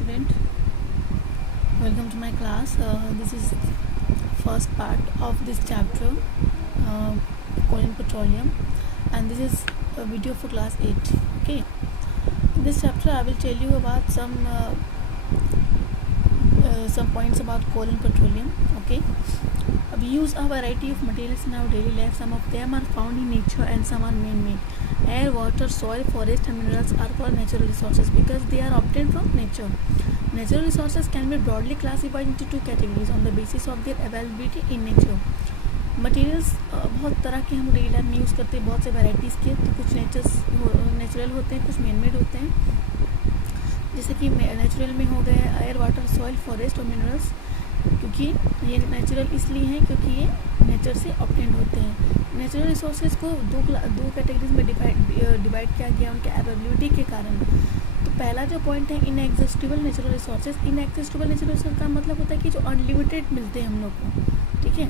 student, welcome to my class. This is first part of this chapter, coal and petroleum, and this is a video for class 8. Okay, in this chapter I will tell you about some points about coal and petroleum. Okay, we use a variety of materials in our daily life. Some of them are found in nature and some are man-made. Air, water, soil, forest and minerals are called natural resources because they are obtained from nature. Natural resources can be broadly classified into two categories on the basis of their availability in nature. Materials बहुत तरह के हम daily life में use करते हैं, बहुत से varieties के। तो कुछ नेचुरल होते हैं, कुछ मैनमेड होते हैं। जैसे कि नेचुरल में हो गए एयर, वाटर, सॉइल, फॉरेस्ट और मिनरल्स, क्योंकि ये नेचुरल इसलिए हैं क्योंकि ये नेचर से ऑब्टेन होते हैं। नेचुरल रिसोर्सेज को दो कैटेगरीज में डिवाइड किया गया उनके अवेलेबिलिटी के कारण। तो पहला जो पॉइंट है inexhaustible natural resources. Inexhaustible natural resource का मतलब होता है कि जो अनलिमिटेड मिलते हैं हम लोग को, ठीक है।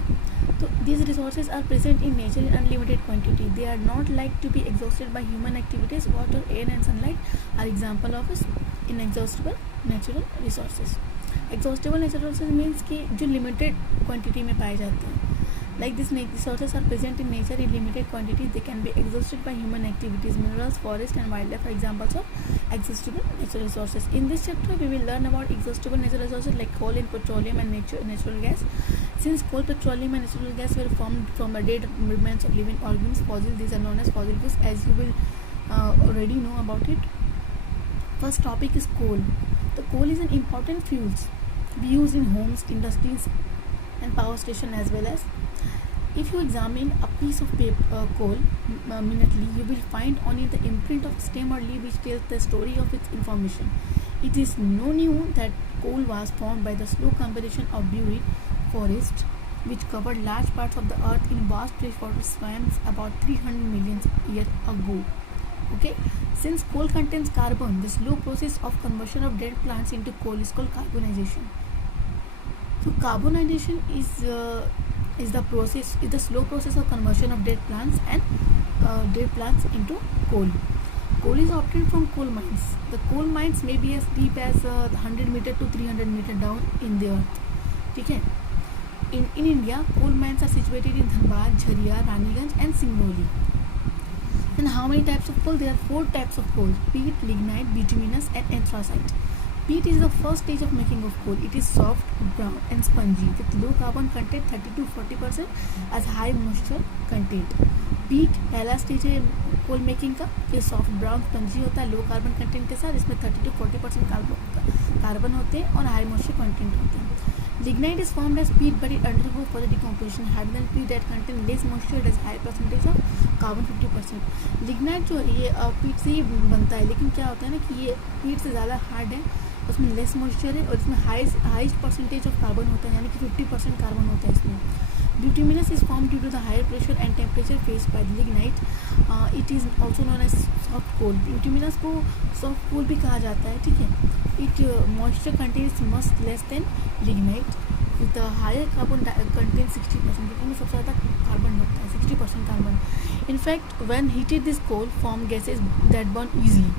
तो these resources are present in nature in unlimited quantity. They are not like to be exhausted by human activities. Water, air and sunlight are example of inexhaustible natural resources. Exhaustible natural resources means कि जो limited quantity में पाए जाते हैं. Like these resources are present in nature in limited quantities. They can be exhausted by human activities. Minerals, forest and wildlife are examples of exhaustible natural resources. In this chapter, we will learn about exhaustible natural resources like coal and petroleum and natural gas. Since coal, petroleum and natural gas were formed from the dead remains of living organisms, fossils, these are known as fossil fuels, as you will already know about it. First topic is coal. The coal is an important fuel. We use in homes, industries and power station as well as. If you examine a piece of coal minutely, you will find on it the imprint of stem or leaf which tells the story of its information. It is no new that coal was formed by the slow combination of buried forest which covered large parts of the earth in vast freshwater swamps about 300 million years ago. Okay, since coal contains carbon, the slow process of conversion of dead plants into coal is called carbonization. So carbonization is the slow process of conversion of dead plants into coal. Coal is obtained from coal mines. The coal mines may be as deep as 100 meter to 300 meter down in the earth. ठीक है. In India, coal mines are situated in Dhanbad, Jharia, Raniganj and Singrauli. And how many types of coal? There are 4 types of coal: peat, lignite, bituminous and anthracite. Peat is the first stage of making of coal. It is soft, brown and spongy with low carbon content 30 to 40% as high moisture content. पीट पहला stage है कोल making का। ये soft brown spongy होता है low carbon content के साथ। इसमें 30 to 40% कार्बन होते हैं और हाई मॉइस्चर कंटेंट होते हैं। Lignite is formed as peat but it undergoes further decomposition. Harder than peat that contain less moisture, it has high percentage of carbon 50%. Lignite जो है ये पीट से ही बनता है, लेकिन क्या होता है ना कि ये पीट से ज़्यादा हार्ड है, उसमें लेस मॉइस्चर है और इसमें हाईएस्ट परसेंटेज ऑफ कार्बन होता है, यानी कि 50% कार्बन होता है इसमें। Bituminous is formed due to the higher pressure and temperature faced by the lignite. It is also known as soft coal. Bituminous को soft coal भी कहा जाता है, ठीक है। It moisture content is much less than lignite with the higher carbon content 60%. इसमें सबसे ज़्यादा कार्बन होता है, 60% carbon. In fact, when heated, this coal form gases that burn easily.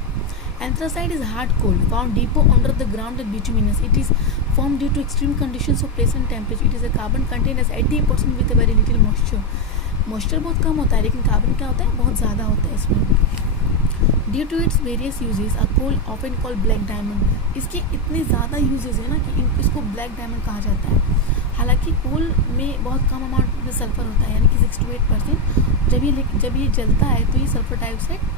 Anthracite is hard coal found deeper under the ground than bituminous. It is formed due to extreme conditions of pressure and temperature. It is a carbon content as 80% with a very little moisture. Moisture बहुत कम होता है लेकिन carbon क्या होता है, बहुत ज़्यादा होता है इसमें. Due to its various uses, a coal often called black diamond. इसके इतने ज़्यादा यूजेस है ना कि इसको ब्लैक डायमंड कहा जाता है. हालांकि कोल में बहुत कम अमाउंट में सल्फर होता है, यानी कि 6 to 8%. जब ये जलता है तो ये सल्फर डाइऑक्साइड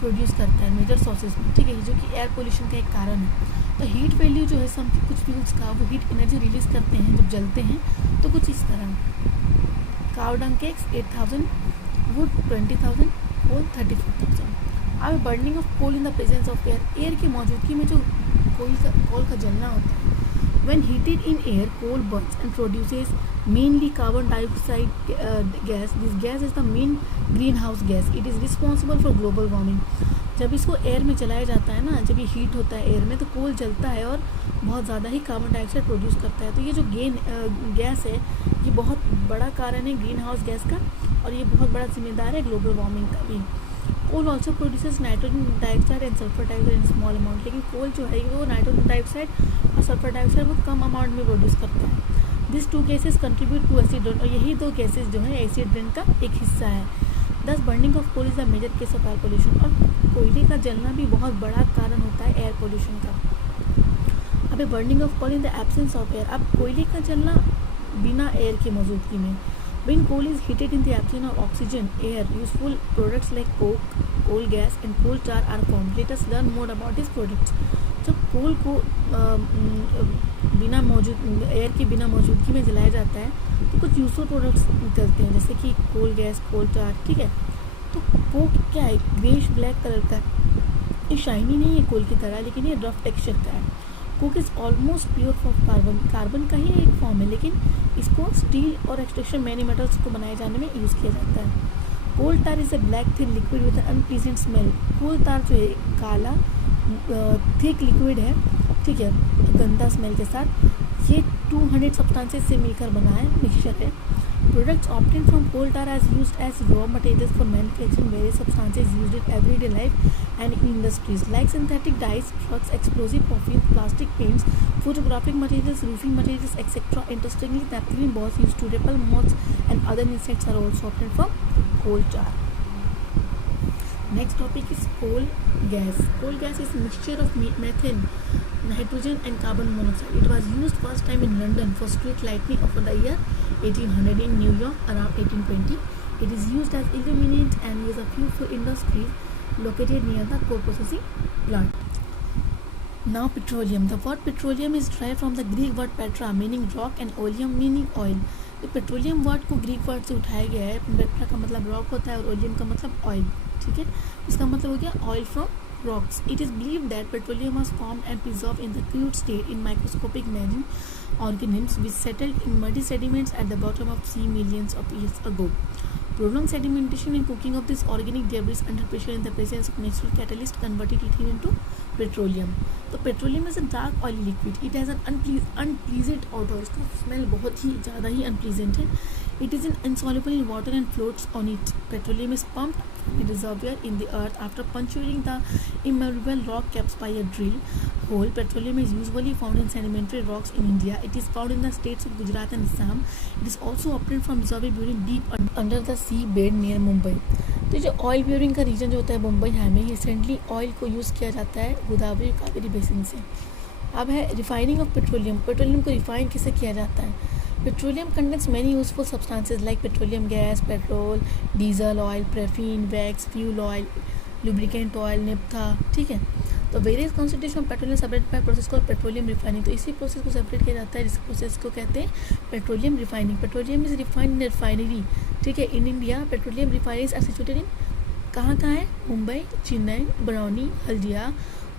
प्रोड्यूस करता है मेजर सोर्सेज में, ठीक है, जो कि एयर पोल्यूशन का एक कारण है. तो हीट वैल्यू जो है सब कुछ फ्यूल्स का, वो हीट एनर्जी रिलीज करते हैं जब जलते हैं, तो कुछ इस तरह. काव डंग केक्स 8000, वुड 20,000, कोल 34,000. अब burning of coal in the presence of air की मौजूदगी में जो कोल का जलना होता है. When heated in air, coal burns and produces mainly carbon dioxide gas. This gas is the main greenhouse gas. It is responsible for global warming. जब इसको एयर में जलाया जाता है ना, जब ये हीट होता है एयर में, तो कोल जलता है और बहुत ज़्यादा ही कार्बन डाइऑक्साइड प्रोड्यूस करता है. तो ये जो गैस है ये बहुत बड़ा कारण है ग्रीन हाउस गैस का और ये बहुत बड़ा जिम्मेदार है ग्लोबल वार्मिंग का भी. Coal also produces nitrogen dioxide and sulphur dioxide in small amount, लेकिन कोल जो है वो नाइट्रोजन डाइऑक्साइड और सल्फर डाइऑक्साइड बहुत कम अमाउंट में प्रोड्यूस करता है। This two gases contribute to acid rain, और यही दो गैसेज जो है एसिड रेन का एक हिस्सा है। This burning of coal is the major case of air pollution, और कोयले का जलना भी बहुत बड़ा कारण होता है एयर पोल्यूशन का। अब burning of coal in the absence of air, अब कोयले का जलना बिना एयर की मौजूदगी में। When coal is heated in the absence of oxygen, air, useful products like coke, coal gas and coal tar are formed. Let us learn more about these products. जब कोल को एयर की बिना मौजूदगी में जलाया जाता है तो कुछ यूजफुल प्रोडक्ट्स निकलते हैं, जैसे कि कोल गैस, कोल टार, ठीक है। तो कोक क्या है, ग्रेश ब्लैक कलर का है, ये शाइनी नहीं है कोल की तरह, लेकिन ये रफ टेक्सचर का है। Coke is almost pure for carbon, carbon का ही एक फॉर्म है, लेकिन इसको स्टील और एक्सट्रैक्शन मैनी मेटल्स को बनाए जाने में यूज़ किया जाता है। Coal tar is a black thin liquid with an unpleasant smell. Coal tar जो है काला थिक लिक्विड है, ठीक है, गंदा स्मेल के साथ। ये 200 सब्सटेंसेस से मिलकर बना है, मिक्सचर है। Products obtained from coal tar are used as raw materials for manufacturing various substances used in everyday life and in industries like synthetic dyes, drugs, explosive perfumes, plastic paints, photographic materials, roofing materials, etc. Interestingly, naphthalene balls used to repel moths and other insects are also obtained from coal tar. Next topic is coal gas. Coal gas is a mixture of methane, nitrogen and carbon monoxide. It was used first time in London for street lighting of the year 1800, in New York around 1820. It is used as illuminant and is a few for industries located near the coal processing plant. Now petroleum. The word petroleum is derived from the Greek word petra meaning rock and oleum meaning oil. तो petroleum word को Greek word से उठाया गया है। Petra का मतलब rock होता है और ओलियम का मतलब ऑयल, ठीक है। इसका मतलब हो गया oil from rocks. It is believed that petroleum was formed and preserved in the crude state in microscopic marine organisms which settled in muddy sediments at the bottom of sea millions of years ago. Prolonged sedimentation and cooking of this organic debris under pressure in the presence of natural catalyst converted it into petroleum. तो petroleum is a dark oily liquid. It has an unpleasant odor. इसका smell बहुत ही ज़्यादा ही unpleasant है. It is insoluble in water and floats on it. Petroleum is pumped from a reservoir in the earth after puncturing the immovable rock caps by a drill hole. Petroleum is usually found in sedimentary rocks in India. It is found in the states of Gujarat and Assam. It is also obtained from reservoir buried deep under the sea bed near Mumbai. तो जो oil ब्यूरिंग का reason जो होता है मुंबई में, recently oil को use किया जाता है गोदावरी कावेरी बेसिन से। अब है रिफाइनिंग ऑफ पेट्रोलियम। पेट्रोलियम को रिफाइन कैसे किया जाता है? Petroleum contains many useful substances like petroleum gas, petrol, diesel oil, paraffin, wax, fuel oil, lubricant oil, naphtha, ठीक है। तो various concentration of petroleum separate by process called petroleum refining. तो इसी प्रोसेस को सेपरेट किया जाता है, इस प्रोसेस को कहते हैं petroleum refining. Petroleum is refined in refinery, ठीक है। In India petroleum refineries are situated in कहाँ है? मुंबई, चेन्नई, बरौनी, हल्दिया,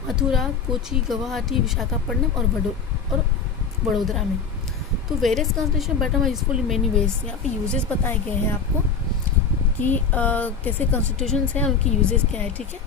मथुरा, कोची, गुवाहाटी, विशाखापट्टनम और वडोदरा में। तो various concentration petrol are useful in many ways. यहाँ पे यूजेस बताए गए हैं आपको कि कैसे कंसंट्रेशन है और उनकी यूजेस क्या है, ठीक है।